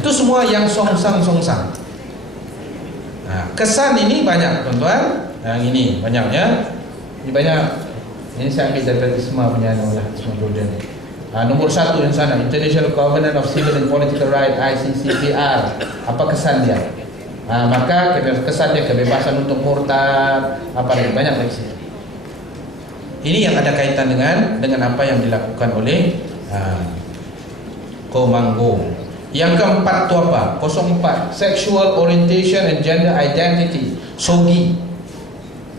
itu semua yang songsang. Nah, kesan ini banyak tuan-tuan. Yang ini banyak ya. Ini banyak. Ini saya ambil dari semua punya semua Jordan. Nomor 1 yang sana, International Covenant of Civil and Political Rights, ICCPR. Apa kesan dia? Maka kesan dia kebebasan untuk murtad, apa lagi, banyak lagi sini. Ini yang ada kaitan dengan apa yang dilakukan oleh Komanggo. Yang keempat itu apa? 04, Sexual Orientation and Gender Identity, SOGI.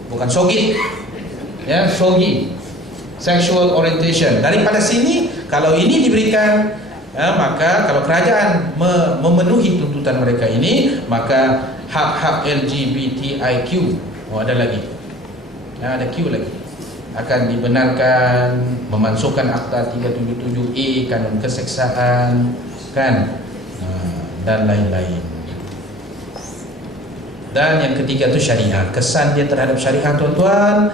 Bukan SOGI. Ya, SOGI. Sexual Orientation. Daripada sini, kalau ini diberikan, maka kalau kerajaan memenuhi tuntutan mereka ini, maka hak-hak LGBTIQ, ada lagi, ada Q lagi, akan dibenarkan, memasukkan Akta 377E, kanun keseksaan, kan, dan lain-lain. Dan yang ketiga itu syariah. Kesan dia terhadap syariah, tuan-tuan,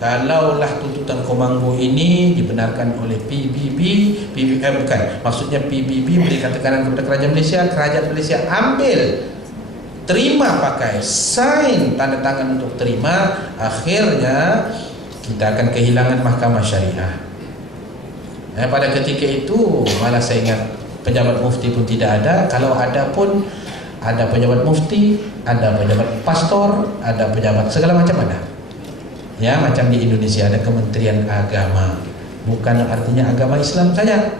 kalaulah tuntutan Komanggo ini dibenarkan oleh bukan, maksudnya PBB berikan tekanan kepada kerajaan Malaysia ambil, terima pakai, sign, tanda tangan untuk terima, akhirnya kita akan kehilangan mahkamah syariah. Pada ketika itu malah saya ingat pejabat mufti pun tidak ada. Kalau ada pun ada pejabat mufti, ada pejabat pastor, ada pejabat segala macam ada. Ya, macam di Indonesia ada Kementerian Agama. Bukan artinya agama Islam saja,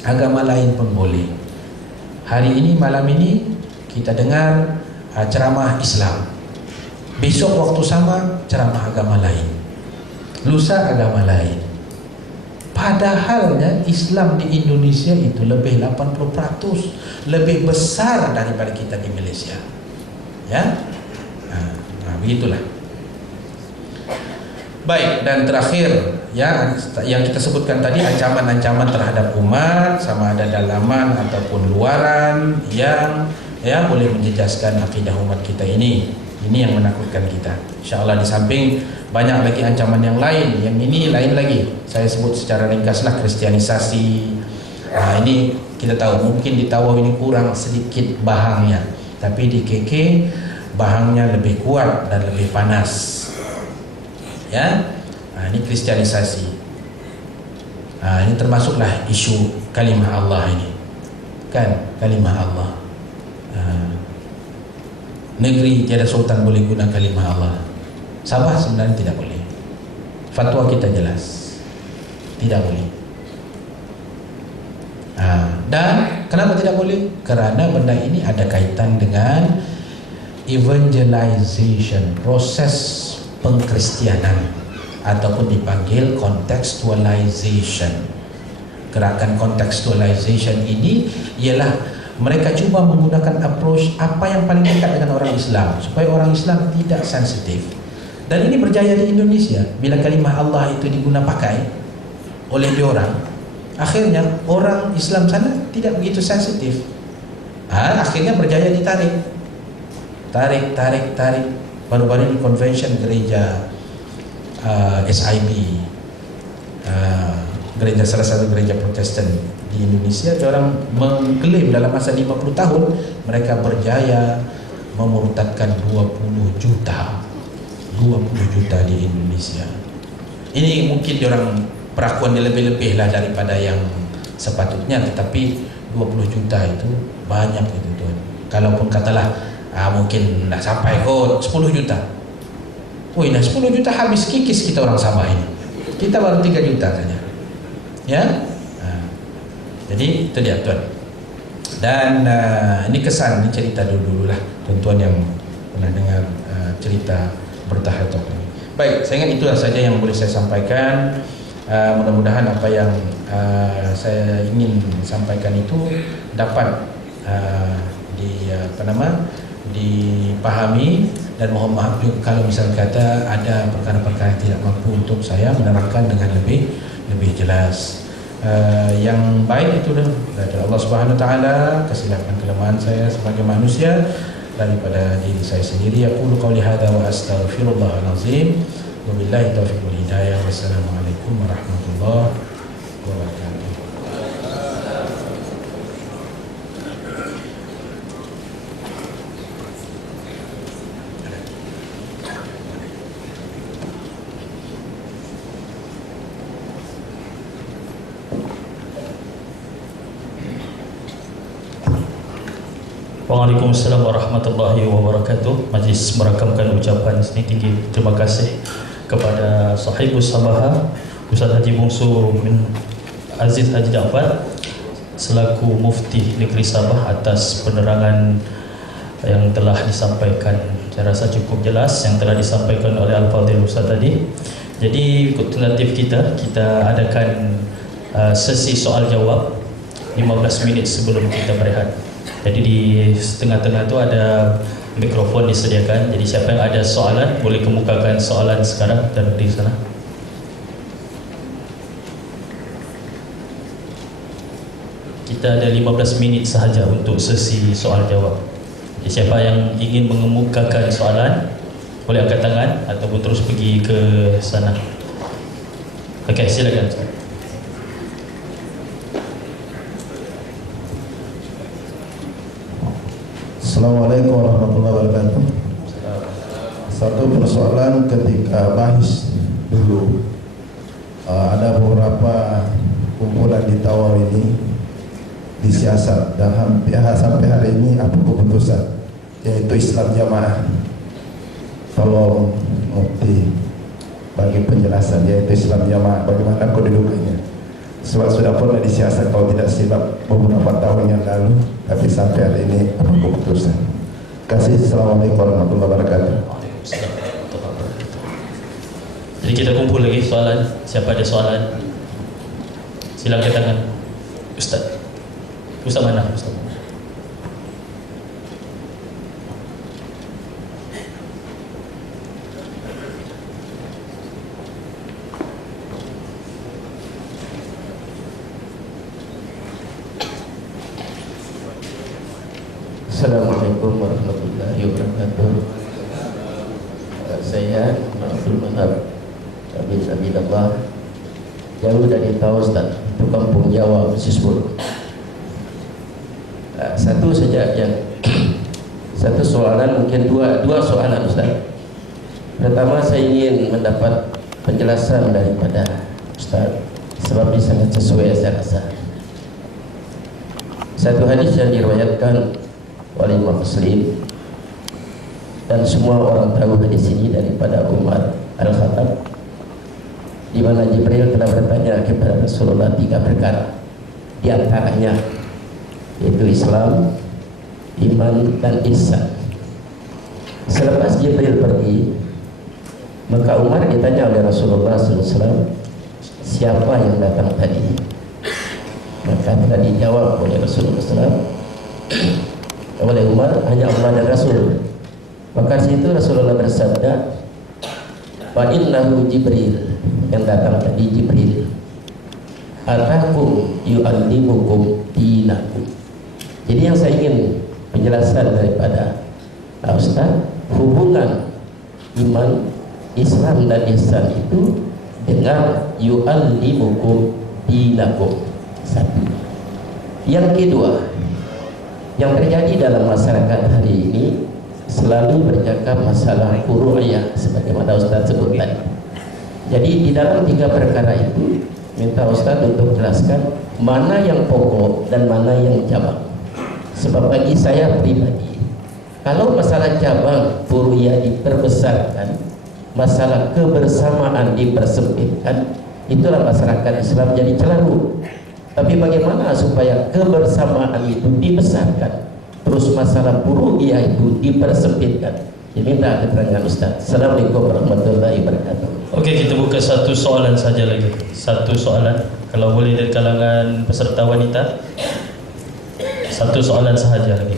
agama lain pun boleh. Hari ini, malam ini kita dengar ceramah Islam. Besok waktu sama ceramah agama lain. Lusa agama lain. Padahalnya Islam di Indonesia itu lebih 80%, lebih besar daripada kita di Malaysia. Ya, begitulah. Baik, dan terakhir ya, yang kita sebutkan tadi, ancaman-ancaman terhadap umat, sama ada dalaman ataupun luaran, yang ya boleh menjejaskan akidah umat kita ini. Ini yang menakutkan kita. InsyaAllah di samping banyak lagi ancaman yang lain. Yang ini lain lagi. Saya sebut secara ringkaslah kristianisasi. Ini kita tahu mungkin di Tawau ini kurang sedikit bahangnya, tapi di KK bahangnya lebih kuat dan lebih panas. Ya, ini kristianisasi. Ini termasuklah isu kalimah Allah ini, kan, kalimah Allah. Negeri tiada sultan boleh guna kalimah Allah. Sabah sebenarnya tidak boleh. Fatwa kita jelas, tidak boleh. Dan kenapa tidak boleh? Kerana benda ini ada kaitan dengan evangelization, proses pengkristianan, ataupun dipanggil contextualization. Gerakan contextualization ini ialah mereka cuba menggunakan approach apa yang paling dekat dengan orang Islam, supaya orang Islam tidak sensitif. Dan ini berjaya di Indonesia. Bila kalimah Allah itu diguna pakai oleh diorang, akhirnya orang Islam sana tidak begitu sensitif. Akhirnya berjaya ditarik. Tarik. Baru-baru ini convention gereja SIB, gereja, salah satu gereja Protestan di Indonesia, orang mengklaim dalam masa 50 tahun mereka berjaya memurtadkan 20 juta di Indonesia. Ini mungkin orang perakuannya lebih-lebih lah daripada yang sepatutnya, tetapi 20 juta itu banyak itu tuan. Kalaupun katalah mungkin dah sampai kot 10 juta. Wih, dah 10 juta habis kikis kita orang Sabah ini. Kita baru 3 juta saja. Ya. Jadi itu dia tuan. Dan ini kesan, ini cerita dulu-dulu lah tuan-tuan yang pernah dengar cerita bertahatok ini. Baik, saya ingat itulah saja yang boleh saya sampaikan. Mudah-mudahan apa yang saya ingin sampaikan itu dapat dipahami, dan mohon maaf juga kalau misalnya kata ada perkara-perkara yang tidak mampu untuk saya menerangkan dengan lebih jelas. Yang baik itu dari Allah Subhanahu Wa Taala, kesilapan kelemahan saya sebagai manusia daripada diri saya sendiri. Aku qauli hadza wa astaghfirullahal azim. Wabillahi taufiq wal hidayah. Wassalamualaikum warahmatullahi wabarakatuh. Waalaikumsalam warahmatullahi wabarakatuh. Majlis merakamkan ucapan sini tinggi terima kasih kepada sahibus sabaha Ustaz Haji Bungsu bin Aziz Haji Jaafar selaku Mufti Negeri Sabah atas penerangan yang telah disampaikan. Saya rasa cukup jelas yang telah disampaikan oleh Al-Fadhil Ustaz tadi. Jadi alternatif kita adakan sesi soal jawab 15 minit sebelum kita berehat. Jadi di tengah-tengah tu ada mikrofon disediakan. Jadi siapa yang ada soalan boleh kemukakan soalan sekarang dan di sana. Kita ada 15 minit sahaja untuk sesi soal jawab. Jadi siapa yang ingin mengemukakan soalan boleh angkat tangan ataupun terus pergi ke sana. Okey, silakan. Assalamualaikum warahmatullahi wabarakatuh. Satu persoalan ketika bahis dulu ada beberapa kumpulan di Tawau ini disiasat dan hampir sampai hari ini apa keputusan, yaitu Islam Jamaah. Tolong Mufti bagi penjelasan, yaitu Islam Jamaah bagaimana kedudukannya. Sebab sudah pernah disiasat kalau tidak silap beberapa tahun yang lalu, tapi sampai hari ini apa keputusan. Kasih. Assalamualaikum warahmatullahi wabarakatuh. Jadi kita kumpul lagi soalan. Siapa ada soalan? Silakan tangan. Ustaz. Ustaz mana? Ustaz. Assalamualaikum warahmatullahi wabarakatuh. Saya Abdul Manab bin Abdullah, jauh dari Tawau Ustaz, itu kampung Jawa, Sisbul. Satu saja yang satu soalan, mungkin dua soalan Ustaz. Pertama, saya ingin mendapat penjelasan daripada Ustaz, sebab ini sangat sesuai saya rasa. Satu hadis yang diriwayatkan oleh Imam Muslim dan semua orang tahu hadis ini daripada Umar Al-Khattab, di mana Jibril telah bertanya kepada Rasulullah 3 perkara, di antaranya yaitu Islam, iman dan ihsan. Selepas Jibril pergi, maka Umar ditanya oleh Rasulullah SAW, siapa yang datang tadi? Maka telah dijawab oleh Rasulullah SAW oleh Umar, hanya Allah dan Rasul. Maka situ Rasulullah bersabda, fa innahu Jibril, yang datang tadi Jibril, atakum yu'allimukum dinakum. Jadi yang saya ingin penjelasan daripada Ustaz, hubungan iman, Islam dan ihsan itu dengan yu'allimukum dinakum. Satu. Yang kedua, yang terjadi dalam masyarakat hari ini selalu bercakap masalah furu'iyah sebagaimana Ustaz sebut tadi. Jadi di dalam 3 perkara itu minta Ustaz untuk jelaskan mana yang pokok dan mana yang cabang. Sebab bagi saya pribadi, kalau masalah cabang furu'iyah diperbesarkan, masalah kebersamaan dipersempitkan, itulah masyarakat Islam jadi celaru. Tapi bagaimana supaya kebersamaan itu dibesarkan, terus masalah furu'iyah itu dipersempitkan? Ini minta keterangan Ustaz. Assalamualaikum warahmatullahi wabarakatuh. Okey, kita buka satu soalan saja lagi. Satu soalan, kalau boleh dari kalangan peserta wanita. Satu soalan sahaja lagi.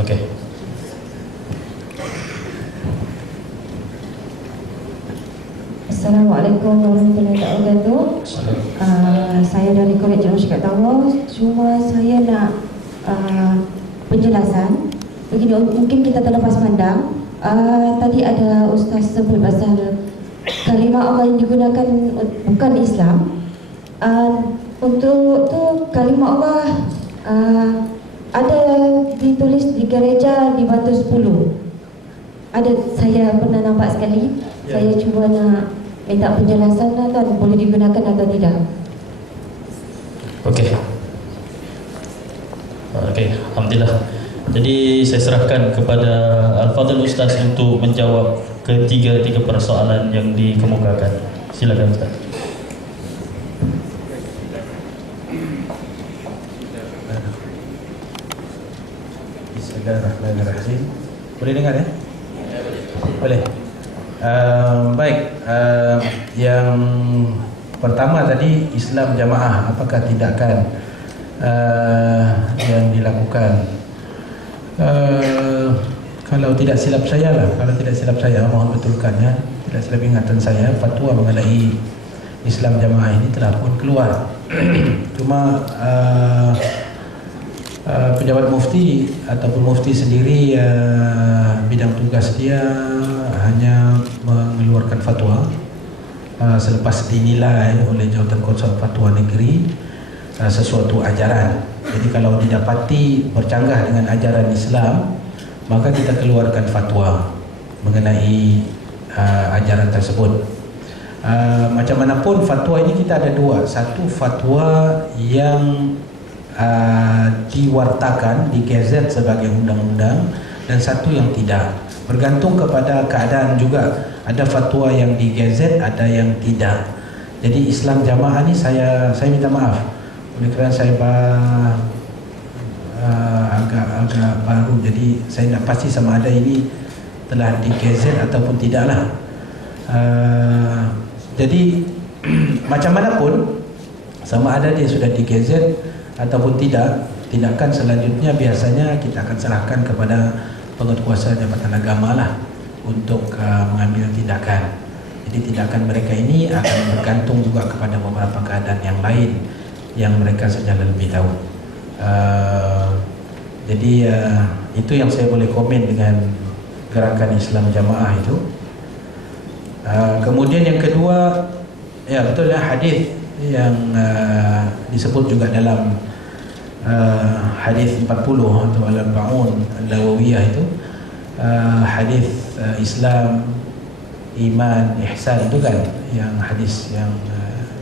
Okey. Assalamualaikum warahmatullahi wabarakatuh. Saya dari Kolej Jalan Syarikat Tawau. Cuma saya nak penjelasan. Begini, mungkin kita terlepas pandang. Tadi ada Ustaz sebut pasal kalimah Allah yang digunakan bukan Islam. Untuk tu kalimah Allah ada ditulis di gereja di Batu 10. Ada, saya pernah nampak sekali. Saya cuba nak minta penjelasan lah kan, boleh digunakan atau tidak. Okey. Okey, alhamdulillah. Jadi saya serahkan kepada Al-Fadhil Ustaz untuk menjawab ketiga persoalan yang dikemukakan. Silakan Ustaz. Bismillahirrahmanirrahim. Boleh dengar ya? Boleh. Baik. Yang pertama tadi, Islam jamaah, apakah tindakan yang dilakukan? Kalau tidak silap saya, mohon betulkan ya, tidak silap ingatan saya, fatwa mengenai Islam jamaah ini telah pun keluar. Cuma pejabat mufti ataupun mufti sendiri, bidang tugas dia hanya mengeluarkan fatwa selepas dinilai oleh Jawatan Konsul Fatwa Negeri sesuatu ajaran. Jadi kalau didapati bercanggah dengan ajaran Islam, maka kita keluarkan fatwa mengenai ajaran tersebut. Macam manapun, fatwa ini kita ada dua. Satu, fatwa yang diwartakan, digazet sebagai undang-undang, dan satu yang tidak. Bergantung kepada keadaan juga. Ada fatwa yang digazet, ada yang tidak. Jadi Islam jamaah ni saya minta maaf, oleh kerana saya agak baru, jadi saya tidak pasti sama ada ini telah digazet ataupun tidaklah. Jadi macam manapun, sama ada dia sudah digazet ataupun tidak, tindakan selanjutnya biasanya kita akan serahkan kepada penguatkuasa Jabatan Agama lah untuk mengambil tindakan. Jadi tindakan mereka ini akan bergantung juga kepada beberapa keadaan yang lain yang mereka saja lebih tahu. Jadi itu yang saya boleh komen dengan gerakan Islam jamaah itu. Kemudian yang kedua, ya betul lah, hadis yang disebut juga dalam hadis 40 atau Al-Arba'un An-Nawawiyah itu, hadis Islam, iman, ihsan itu kan, yang hadis yang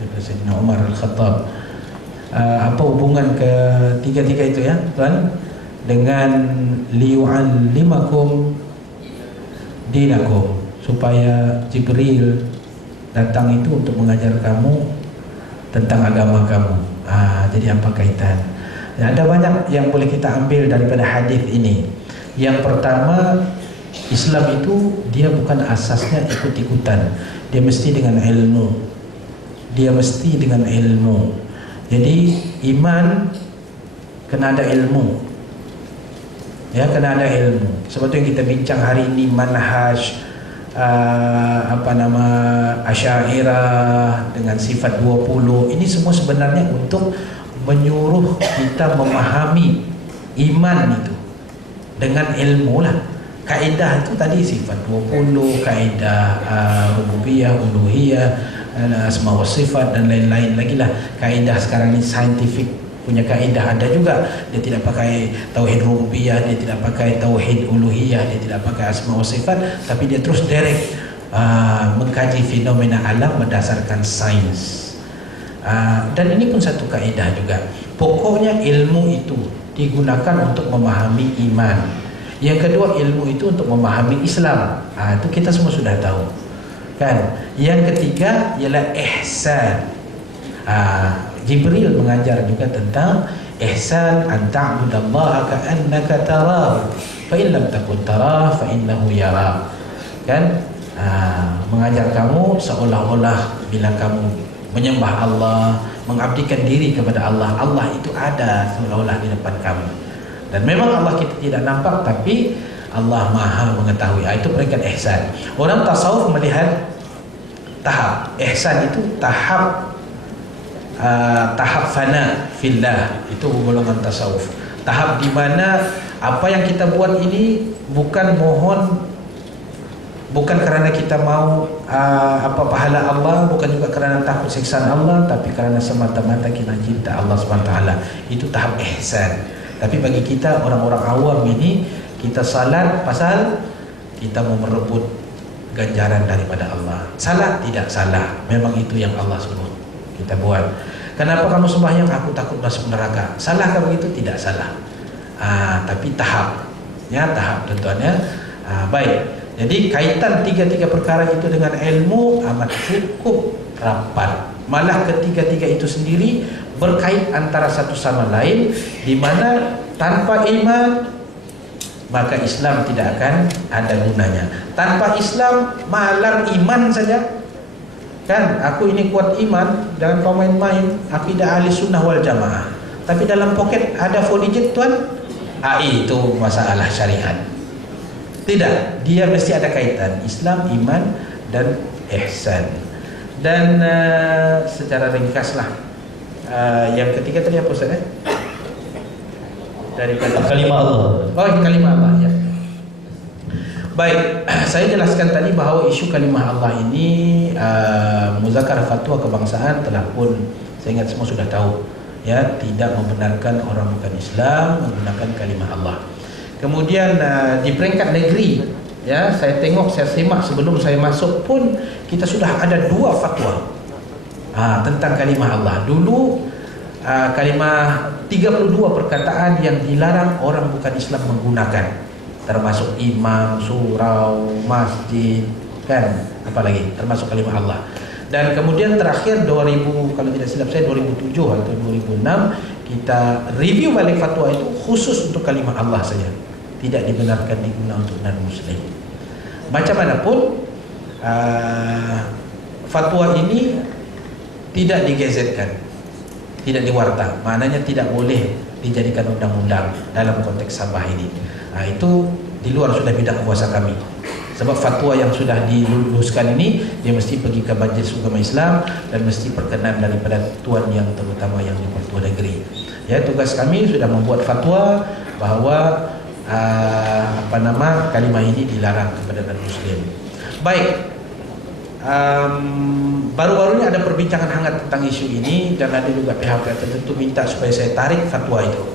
daripada Sayyidina Umar Al-Khattab. Apa hubungan ketiga-tiga itu ya tuan dengan liyu'allimakum dinakum, supaya Jibril datang itu untuk mengajar kamu tentang agama kamu. Jadi apa kaitan? Ada banyak yang boleh kita ambil daripada hadis ini. Yang pertama, Islam itu dia bukan asasnya ikut-ikutan. Dia mesti dengan ilmu. Jadi iman kena ada ilmu. Ya, kena ada ilmu. Seperti yang kita bincang hari ini, manhaj Asy'ariyah dengan sifat 20. Ini semua sebenarnya untuk menyuruh kita memahami iman itu dengan ilmu lah. Kaedah itu tadi sifat 20, kaedah rububiyah, uluhiyah, asma wa sifat dan lain-lain lagi lah. Kaedah sekarang ini scientific punya kaedah ada juga. Dia tidak pakai tauhid rububiyah, dia tidak pakai tauhid uluhiyah, dia tidak pakai asma wa sifat, tapi dia terus direct mengkaji fenomena alam berdasarkan sains. Dan ini pun satu kaedah juga. Pokoknya ilmu itu digunakan untuk memahami iman. Yang kedua, ilmu itu untuk memahami Islam. Itu kita semua sudah tahu kan. Yang ketiga ialah ihsan. Jibril mengajar juga tentang ihsan, an ta'budallaha ka'annaka tarahu fa in lam takun tarahu fa innahu yarak. Kan? Mengajar kamu seolah-olah bila kamu menyembah Allah, mengabdikan diri kepada Allah, Allah itu ada seolah-olah di depan kamu. Dan memang Allah kita tidak nampak, tapi Allah Maha mengetahui. Itu peringkat ihsan. Orang tasawuf melihat tahap ihsan itu tahap fana fillah, itu golongan tasawuf. Tahap di mana apa yang kita buat ini bukan kerana kita mau pahala Allah, bukan juga kerana takut siksaan Allah, tapi kerana semata-mata kita cinta Allah SWT. Itu tahap ihsan. Tapi bagi kita orang-orang awam ini, kita salat pasal kita mau merebut ganjaran daripada Allah. Salah? Tidak salah. Memang itu yang Allah suruh kita buat. Kenapa kamu sembahyang? Aku takut masuk neraka. Salahkah begitu? Tidak salah. Tapi tahap, ya, tahap tentuannya. Baik. Jadi kaitan tiga-tiga perkara itu dengan ilmu amat cukup rapat. Malah ketiga-tiga itu sendiri berkait antara satu sama lain, di mana tanpa iman maka Islam tidak akan ada gunanya. Tanpa Islam malar iman saja. Kan, aku ini kuat iman, jangan kau main-main. Akidah ahli sunnah wal jamaah, tapi dalam poket ada 4 digit tuan. Itu masalah syariat. Tidak, dia mesti ada kaitan Islam, iman dan ihsan. Dan secara ringkaslah, yang ketiga tadi apa Ustaz? Daripada Kalimah Allah. Oh, kalimah Allah, ya. Baik, saya jelaskan tadi bahawa isu kalimah Allah ini muzakarah fatwa kebangsaan telah pun, saya ingat semua sudah tahu, ya, tidak membenarkan orang bukan Islam menggunakan kalimah Allah. Kemudian di peringkat negeri, ya, saya tengok, saya simak sebelum saya masuk pun kita sudah ada 2 fatwa tentang kalimah Allah. Dulu kalimah 32 perkataan yang dilarang orang bukan Islam menggunakan, termasuk imam, surau, masjid, kan, apalagi termasuk kalimah Allah. Dan kemudian terakhir 2000, kalau tidak silap saya 2007 atau 2006, kita review balik fatwa itu khusus untuk kalimah Allah saja, tidak dibenarkan digunakan untuk non muslim. Macam mana pun fatwa ini tidak digazetkan, tidak diwarta, maknanya tidak boleh dijadikan undang-undang dalam konteks Sabah ini. Itu di luar sudah bidang kuasa kami. Sebab fatwa yang sudah diluluskan ini, dia mesti pergi ke Majelis Ulama Islam dan mesti perkenan daripada tuan yang terutama yang di Pertua Negeri. Ya, tugas kami sudah membuat fatwa bahawa kalimah ini dilarang kepada non-muslim. Baik. Baru-baru ini ada perbincangan hangat tentang isu ini, dan ada juga pihak-pihak tertentu minta supaya saya tarik fatwa itu.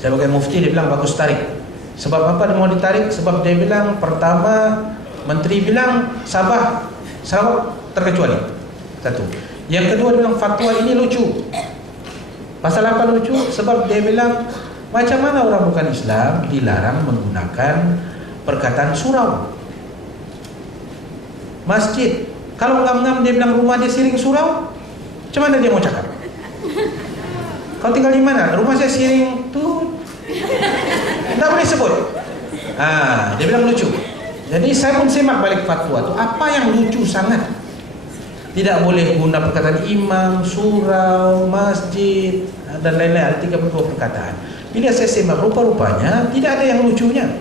Saya sebagai mufti, dia bilang bagus tarik. Sebab apa dia mau ditarik? Sebab dia bilang, pertama, menteri bilang Sabah, Sarawak terkecuali. Satu. Yang kedua, dia bilang fatwa ini lucu. Pasal apa lucu? Sebab dia bilang, macam mana orang bukan Islam dilarang menggunakan perkataan surau, masjid. Kalau ngam-ngam dia bilang rumah dia Siring surau, macam mana dia mau cakap? Kau tinggal di mana? Rumah saya Siring tu, tidak boleh sebut. Dia bilang lucu. Jadi saya pun semak balik fatwa tu, apa yang lucu sangat. Tidak boleh guna perkataan imam, surau, masjid dan lain-lain. Ada 32 perkataan. Bila saya semak, rupa-rupanya tidak ada yang lucunya.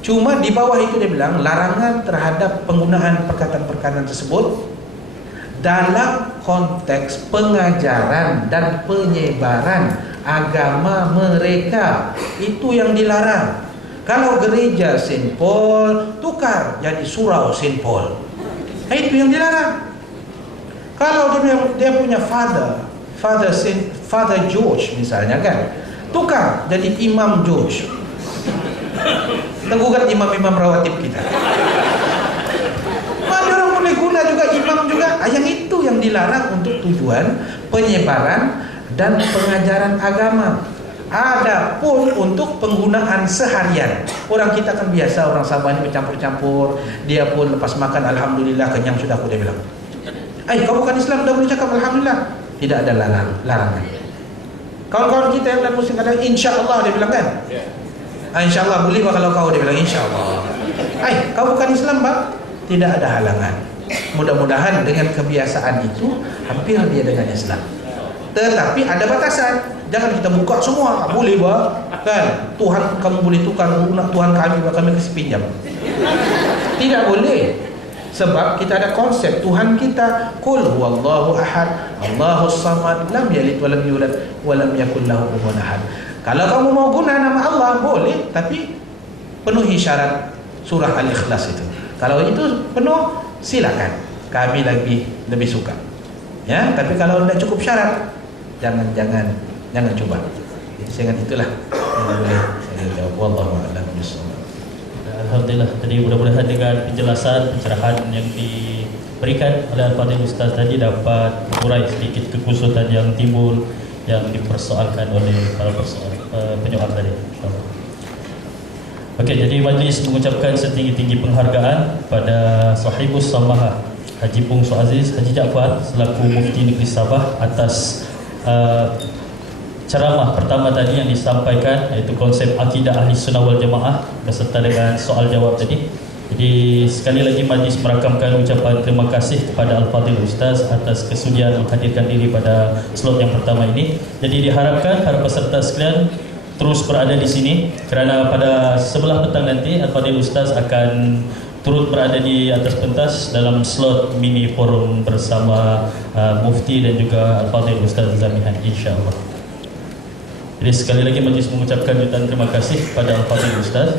Cuma di bawah itu dia bilang larangan terhadap penggunaan perkataan-perkataan tersebut dalam konteks pengajaran dan penyebaran agama mereka. Itu yang dilarang. Kalau gereja Saint Paul, tukar jadi surau Saint Paul. Itu yang dilarang. Kalau dia punya Father George misalnya, kan, tukar jadi Imam George. Tergugat imam-imam rawatib kita. Mana orang boleh guna juga imam juga. Yang itu yang dilarang untuk tujuan penyebaran dan pengajaran agama. Ada pun untuk penggunaan seharian. Orang kita kan biasa, orang Sabah ini bercampur-campur. Dia pun lepas makan, alhamdulillah kenyang sudah, aku dia bilang. Kau bukan Islam, dah boleh cakap alhamdulillah. Tidak ada larangan. Kawan-kawan kita yang non-muslim kata insya-Allah, dia bilang, kan? InsyaAllah boleh bah kalau kau, dia bilang insyaAllah. Kau bukan Islam bang? Tidak ada halangan. Mudah-mudahan dengan kebiasaan itu hampir dia dengan Islam. Tetapi ada batasan. Jangan kita buka semua. Boleh bah, kan? Tuhan kamu boleh tukar guna Tuhan kami kasih pinjam. Tidak boleh. Sebab kita ada konsep Tuhan kita, qul huwallahu ahad, Allahus samad, lam yalid walam yulad walam yakul lahu kufuwan ahad. Kalau kamu mau guna nama Allah boleh, tapi penuhi syarat surah Al-Ikhlas itu. Kalau itu penuh, silakan. Kami lebih suka. Ya, tapi kalau tidak cukup syarat, jangan coba. Jadi saya ingat itulah yang boleh saya jawab. Wallahu a'lam bishawab. Alhamdulillah. Jadi mudah-mudahan dengan penjelasan, pencerahan yang diberikan oleh Al-Fadhil Ustaz tadi dapat mengurai sedikit kekusutan yang timbul yang dipersoalkan oleh para penyoal tadi. InsyaAllah. Okey, jadi majlis mengucapkan setinggi-tinggi penghargaan pada Sahibus Samahah Haji Bungsu Aziz Haji Jaafar selaku Mufti Negeri Sabah atas ceramah pertama tadi yang disampaikan, iaitu konsep akidah ahli sunnah wal jamaah beserta dengan soal jawab tadi. Jadi sekali lagi majlis merakamkan ucapan terima kasih kepada Al-Fadhil Ustaz atas kesudian menghadirkan diri pada slot yang pertama ini. Jadi diharapkan para peserta sekalian terus berada di sini kerana pada sebelah petang nanti Al-Fadhil Ustaz akan turut berada di atas pentas dalam slot mini forum bersama Mufti dan juga Al-Fadhil Ustaz Zamihan, insya-Allah. Jadi sekali lagi majlis mengucapkan jutaan terima kasih kepada Al-Fadhil Ustaz,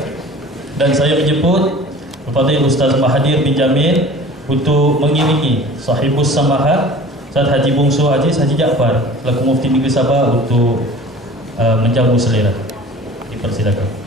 dan saya menjemput Al-Fadhil Ustaz Mahathir bin Jamil untuk mengiringi Sahibus Samahah Ustaz Haji Bungsu Aziz Haji Jaafar selaku Mufti Negeri Sabah untuk menjamu selera. Dipersilakan.